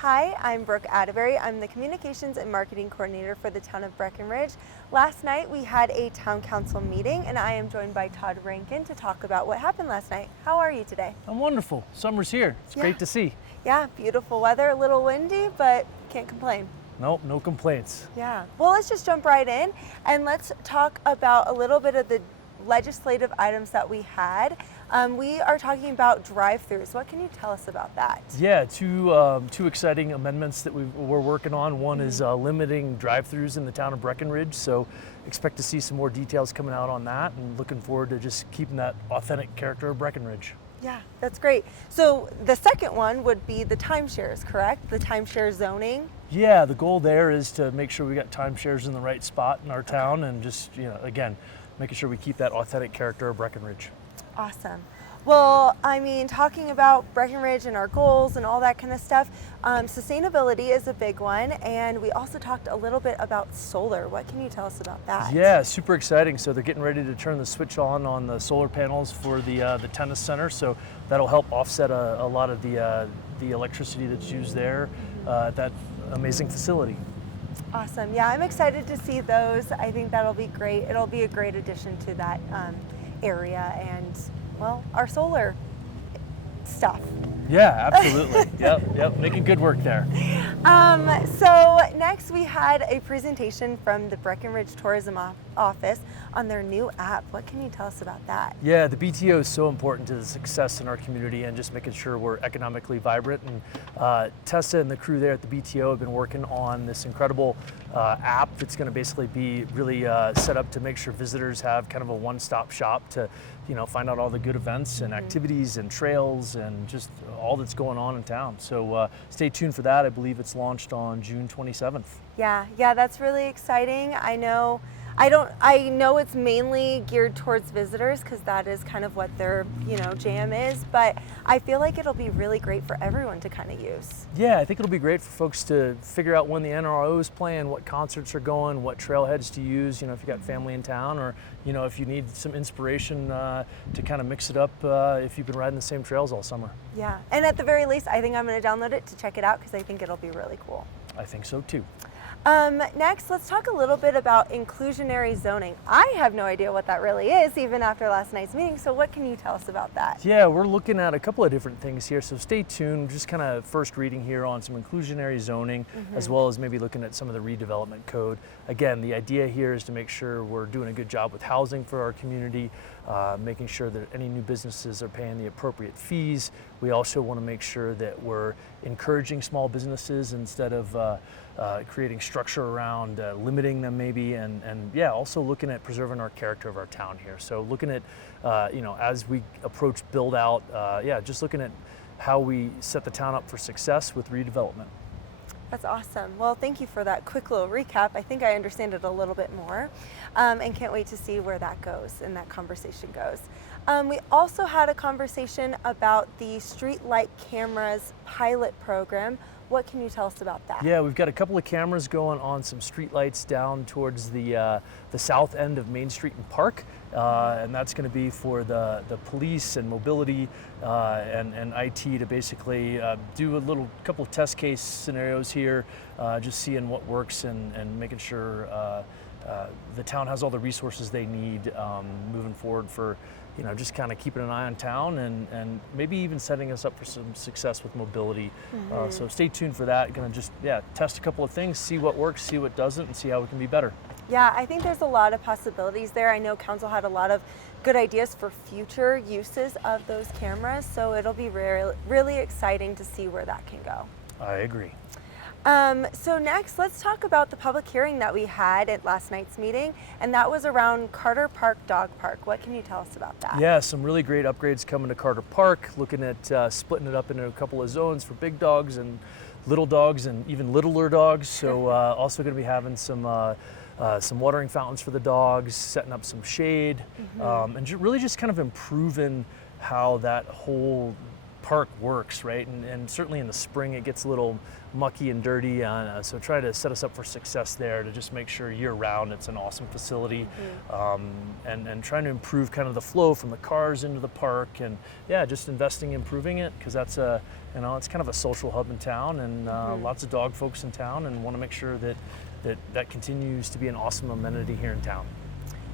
Hi, I'm Brooke Atterbury. I'm the Communications and Marketing Coordinator for the town of Breckenridge. Last night we had a town council meeting and I am joined by Todd Rankin to talk about what happened last night. How are you today? I'm wonderful. Summer's here. It's great to see. Yeah, beautiful weather, a little windy, but can't complain. Nope, no complaints. Yeah, well, let's just jump right in and let's talk about a little bit of the legislative items that we had. We are talking about drive-throughs. What can you tell us about that? Yeah, two exciting amendments that we're working on. One is limiting drive-throughs in the town of Breckenridge, so expect to see some more details coming out on that, and looking forward to just keeping that authentic character of Breckenridge. Yeah, that's great. So the second one would be the timeshares, correct? The timeshare zoning? Yeah, the goal there is to make sure we got timeshares in the right spot in our town, and just, again, making sure we keep that authentic character of Breckenridge. Awesome. Well, I mean, talking about Breckenridge and our goals and all that kind of stuff, sustainability is a big one, and we also talked a little bit about solar. What can you tell us about that? Yeah, super exciting. So they're getting ready to turn the switch on the solar panels for the tennis center, so that'll help offset a lot of the electricity that's used there at that amazing facility. Awesome. Yeah, I'm excited to see those. I think that'll be great. It'll be a great addition to that area and, well, our solar stuff. Yeah, absolutely. Yep, making good work there. So next we had a presentation from the Breckenridge Tourism Office on their new app. What can you tell us about that? Yeah, the BTO is so important to the success in our community and just making sure we're economically vibrant. And Tessa and the crew there at the BTO have been working on this incredible app that's going to basically be really set up to make sure visitors have kind of a one-stop shop to find out all the good events and activities and trails and just all that's going on in town. So stay tuned for that. I believe it's launched on June 27th. Yeah, that's really exciting. I know it's mainly geared towards visitors because that is kind of what their, jam is, but I feel like it'll be really great for everyone to kind of use. Yeah, I think it'll be great for folks to figure out when the NRO is playing, what concerts are going, what trailheads to use, if you got family in town, or, if you need some inspiration to kind of mix it up if you've been riding the same trails all summer. Yeah, and at the very least, I think I'm going to download it to check it out because I think it'll be really cool. I think so too. Next, let's talk a little bit about inclusionary zoning. I have no idea what that really is, even after last night's meeting, so what can you tell us about that? Yeah, we're looking at a couple of different things here, so stay tuned. Just kind of first reading here on some inclusionary zoning, as well as maybe looking at some of the redevelopment code. Again, the idea here is to make sure we're doing a good job with housing for our community, making sure that any new businesses are paying the appropriate fees. We also want to make sure that we're encouraging small businesses instead of creating structure around limiting them maybe, and also looking at preserving our character of our town here. So looking at, as we approach build out, just looking at how we set the town up for success with redevelopment. That's awesome. Well, thank you for that quick little recap. I think I understand it a little bit more and can't wait to see where that goes and that conversation goes. We also had a conversation about the street light cameras pilot program. What can you tell us about that? Yeah, we've got a couple of cameras going on some street lights down towards the south end of Main Street and Park, and that's going to be for the police and mobility and IT to basically do a couple of test case scenarios here, just seeing what works and making sure the town has all the resources they need moving forward for just kind of keeping an eye on town and maybe even setting us up for some success with mobility. So stay tuned for that. Going to just, test a couple of things, see what works, see what doesn't, and see how we can be better. Yeah, I think there's a lot of possibilities there. I know council had a lot of good ideas for future uses of those cameras, so it'll be really exciting to see where that can go. I agree. So next, let's talk about the public hearing that we had at last night's meeting, and that was around Carter Park Dog Park. What can you tell us about that? Yeah, some really great upgrades coming to Carter Park, looking at splitting it up into a couple of zones for big dogs and even littler dogs. So also going to be having some watering fountains for the dogs, setting up some shade, and really just kind of improving how that whole park works, right? And certainly in the spring it gets a little mucky and dirty, so try to set us up for success there to just make sure year round it's an awesome facility, and trying to improve kind of the flow from the cars into the park, and yeah, just investing in improving it, because that's it's kind of a social hub in town, and lots of dog folks in town, and want to make sure that continues to be an awesome amenity here in town.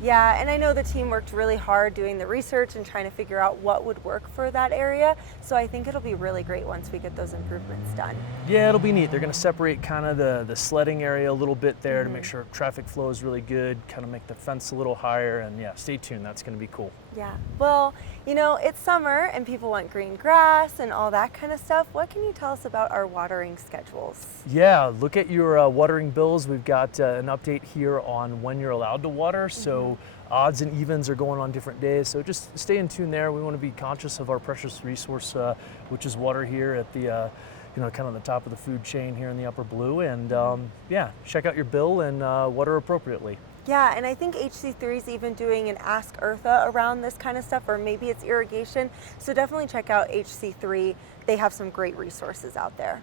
Yeah, and I know the team worked really hard doing the research and trying to figure out what would work for that area. So I think it'll be really great once we get those improvements done. Yeah, it'll be neat. They're going to separate kind of the sledding area a little bit there to make sure traffic flow is really good, kind of make the fence a little higher, and yeah, stay tuned. That's going to be cool. Yeah, well, it's summer and people want green grass and all that kind of stuff. What can you tell us about our watering schedules? Yeah, look at your watering bills. We've got an update here on when you're allowed to water. So odds and evens are going on different days. So just stay in tune there. We want to be conscious of our precious resource, which is water here at the kind of the top of the food chain here in the upper blue. And yeah, check out your bill and water appropriately. Yeah, and I think HC3 is even doing an Ask Eartha around this kind of stuff, or maybe it's irrigation. So definitely check out HC3. They have some great resources out there.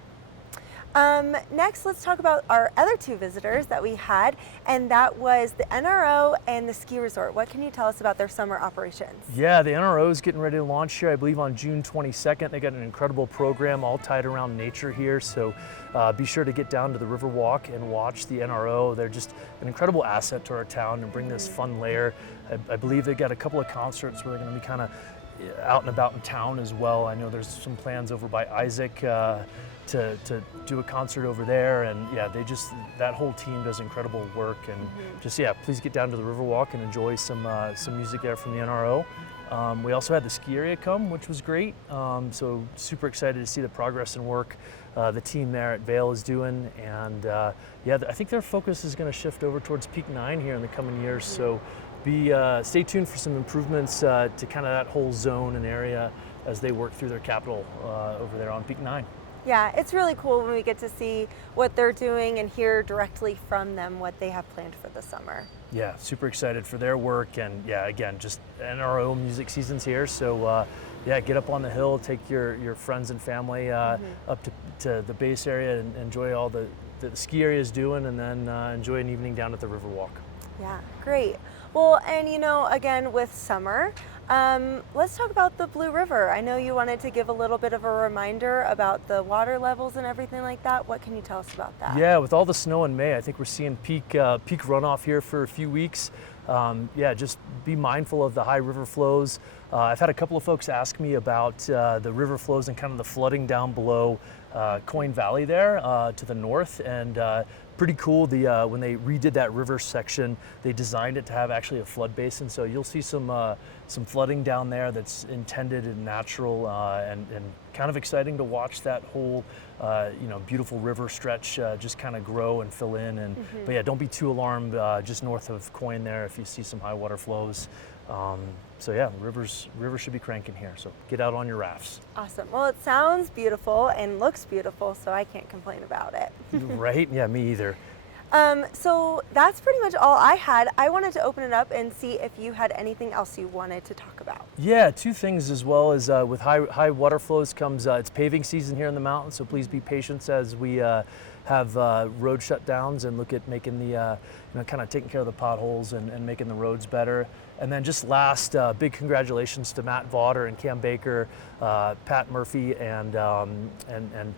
Next, let's talk about our other two visitors that we had, and that was the NRO and the ski resort. What can you tell us about their summer operations? Yeah, the NRO is getting ready to launch here, I believe on June 22nd. They got an incredible program all tied around nature here, so be sure to get down to the Riverwalk and watch the NRO. They're just an incredible asset to our town and bring this fun layer. I believe they got a couple of concerts where they're going to be kind of out and about in town as well. I know there's some plans over by Isaac to do a concert over there, and yeah, that whole team does incredible work, and please get down to the Riverwalk and enjoy some music there from the NRO. We also had the ski area come, which was great, so super excited to see the progress and work the team there at Vail is doing, and I think their focus is going to shift over towards Peak 9 here in the coming years, so stay tuned for some improvements to kind of that whole zone and area as they work through their capital over there on Peak 9. Yeah, it's really cool when we get to see what they're doing and hear directly from them what they have planned for the summer. Yeah, super excited for their work, and yeah, again, just NRO music season's here, so get up on the hill, take your friends and family up to the base area and enjoy all the ski area is doing, and then enjoy an evening down at the Riverwalk. Yeah, great. Well, and again, with summer, let's talk about the Blue River. I know you wanted to give a little bit of a reminder about the water levels and everything like that. What can you tell us about that? Yeah, with all the snow in May, I think we're seeing peak runoff here for a few weeks. Just be mindful of the high river flows. I've had a couple of folks ask me about the river flows and kind of the flooding down below Coin Valley there to the north, and pretty cool. When they redid that river section, they designed it to have actually a flood basin, so you'll see some flooding down there that's intended and natural, and kind of exciting to watch that whole beautiful river stretch just kind of grow and fill in. And but yeah, don't be too alarmed just north of Coin there if you see some high water flows. So yeah, the river should be cranking here, so get out on your rafts. Awesome. Well, it sounds beautiful and looks beautiful, so I can't complain about it. Right? Yeah, me either. So that's pretty much all I had. I wanted to open it up and see if you had anything else you wanted to talk about. Yeah, two things as well. As with high water flows comes it's paving season here in the mountains, so please be patient as we have road shutdowns and look at making the kind of taking care of the potholes and making the roads better. And then just last, big congratulations to Matt Vaughter and Cam Baker, Pat Murphy, and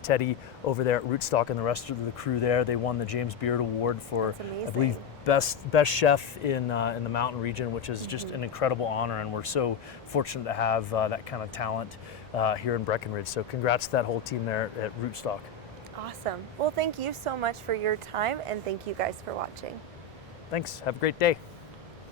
Teddy over there at Rootstock and the rest of the crew there. They won the James Beard Award for, I believe, best chef in the mountain region, which is just an incredible honor, and we're so fortunate to have that kind of talent here in Breckenridge. So congrats to that whole team there at Rootstock. Awesome. Well, thank you so much for your time, and thank you guys for watching. Thanks. Have a great day.